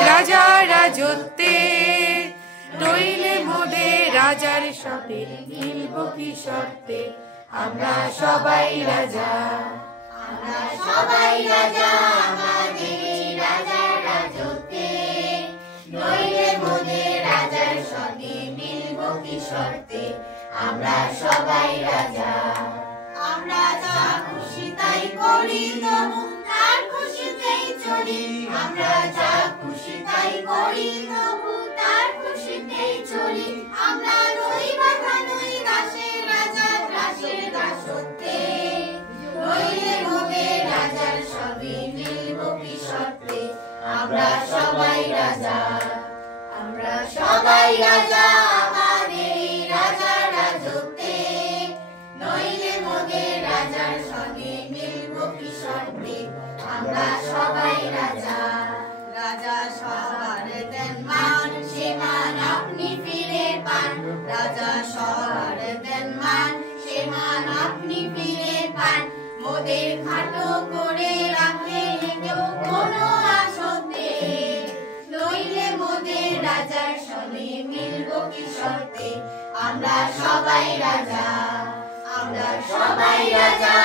রাজা রাজত্বে নইলে মোদের রাজার সাথে মিলব কি শর্তে আমরা সবাই রাজা আমরা সবাই রাজা আমাদের রাজার রাজত্বে নইলে মোদের রাজার সাথে মিলব কি শর্তে আমরা সবাই রাজা আমরা যা খুশি তাই করি তবু তার খুশিতেই চলি আমরা যা খুশি তাই করি তবু তার খুশিতেই চলি আমরা নই বাধা নই দাসের রাজা দাসের দাসত্বে নইলে মোদের রাজার সবে মিলব কি শর্তে আমরা সবাই রাজা আমরা সবাই রাজা আমাদের রাজার রাজত্বে নইলে মোদের রাজার সঙ্গে মিলব কি শর্তে আমরা সবাই রাজা রাজা সবার দেন মান সে মান আপনি ফিরে পান রাজা সবার দেন মান সে মান আপনি ফিরে পান মোদের খাটো করে রাখে কেউ কোনো আসতে নইলে মোদের রাজার সঙ্গে মিলব কি শর্তে আমরা সবাই রাজা আমরা সবাই রাজা।